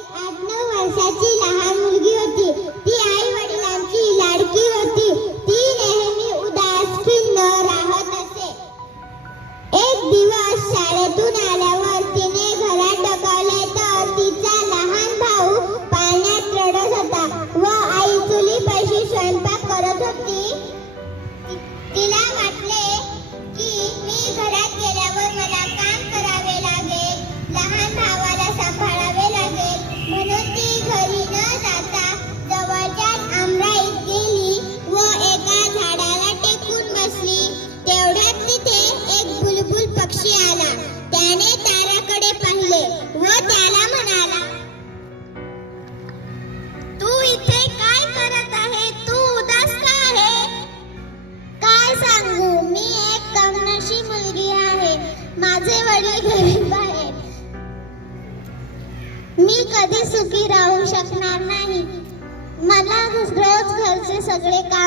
आठ नऊ वर्षाची लहान मुलगी होती. ती आई वडिलांची लाडकी होती. ती नेहमी उदास खिन्न राहत असे. एक दिवस शाळेतून आल्यावर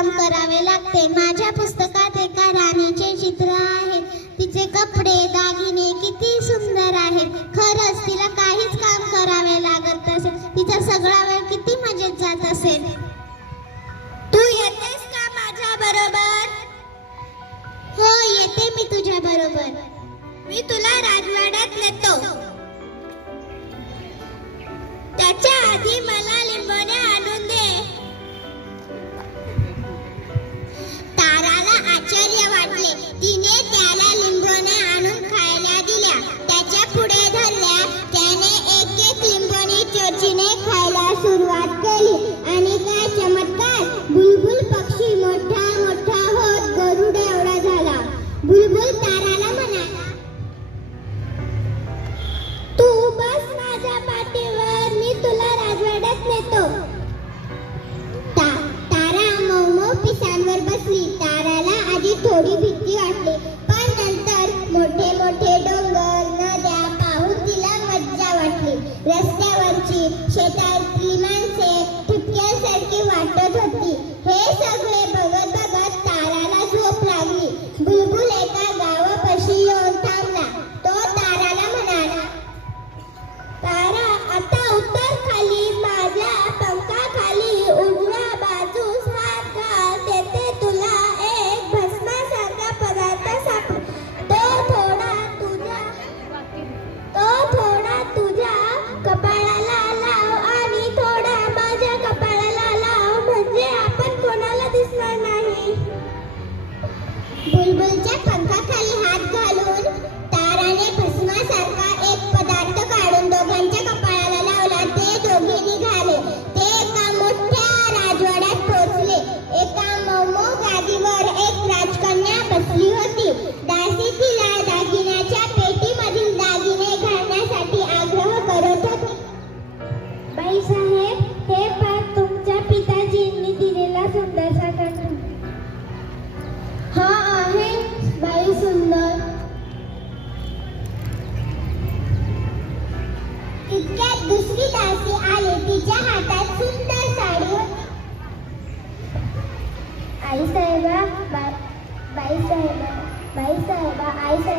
काम करावे लागते. माझ्या पुस्तकात एका राणीचे चित्र आहे. तिचे कपडे दागिने किती सुंदर आहेत. खरंच तिला काहीच काम करावे लागत असेल तिचा सगळा वेळ किती मजेत जात असेल. तू येतेस का माझ्या बरोबर? हो येते मी तुझ्या बरोबर. मी तुला राजवाड्यात नेतो. त्याच्या आधी मला येतो. तारा मऊ पिसांवर बसली. ताराला आधी थोडी भीती वाटली. पण नंतर मोठे मोठे डोंगर नद्या पाहून तिला मज्जा वाटली. रस्त्यावरची शेतातली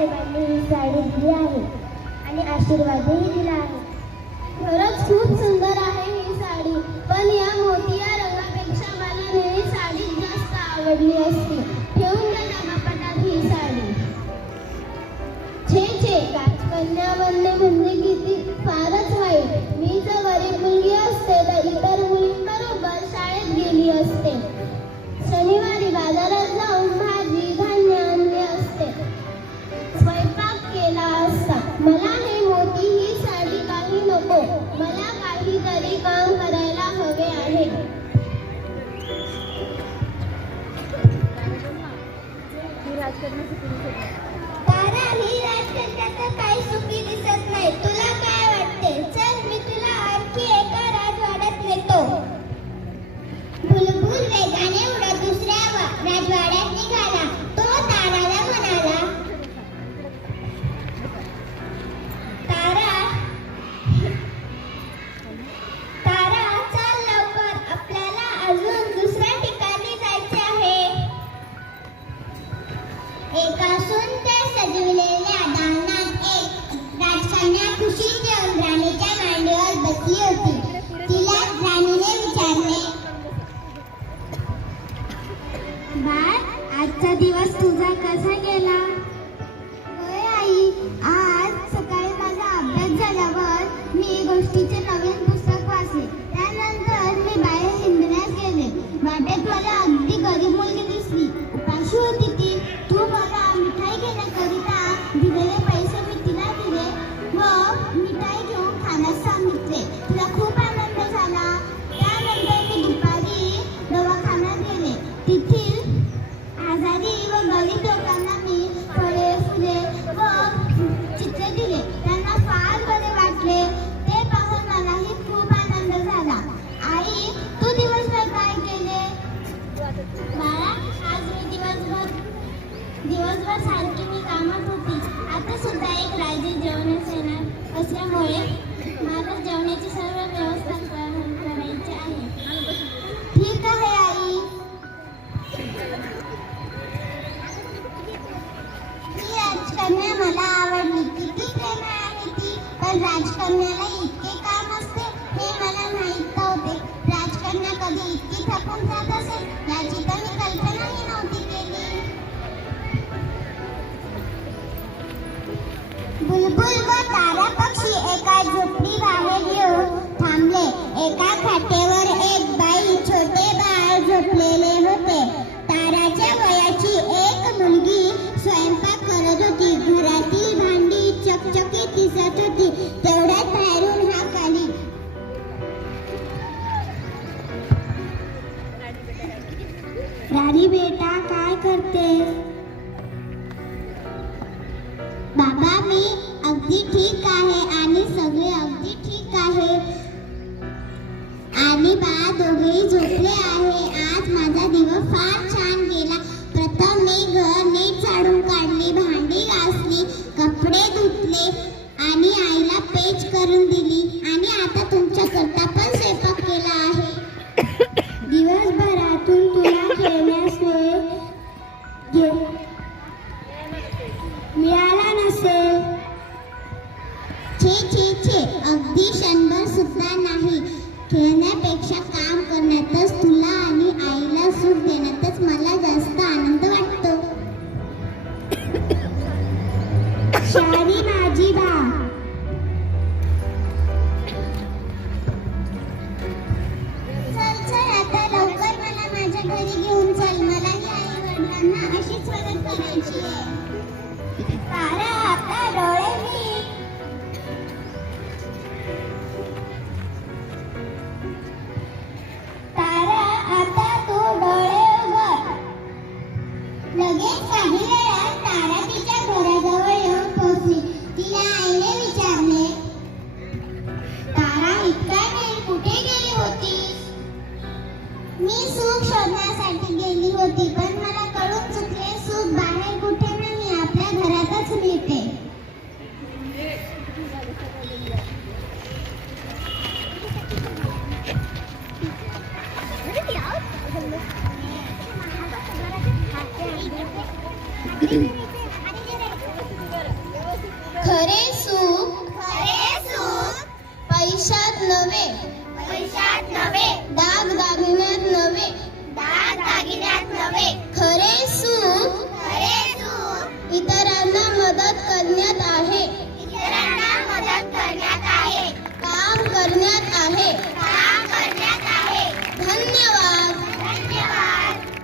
साहेबांनी साडी दिली आहे आणि आशीर्वादही दिला आहे. खरंच खूप सुंदर आहे ही साडी पण या मोतिया रंगापेक्षा मला नेहमी साडी जास्त आवडली असते. होतो मला काहीतरी काम करायला हवे आहे. बाय आजचा दिवस तुझा कसा गेला? राणी बेटा काय करते बाबा मी अगदी ठीक आहे आणि सगळे अगदी ठीक आहे. आणि बा दोघेही झोपले आहे. आज माझा दिवस फार छे छे अगदी क्षणभर सुद्धा नाही. खेळण्यापेक्षा काम करण्यातच तुला आणि आईला सुख देण्यातच मला जास्त आनंद वाटतो. शाळी माझी बघण्यासाठी गेली होती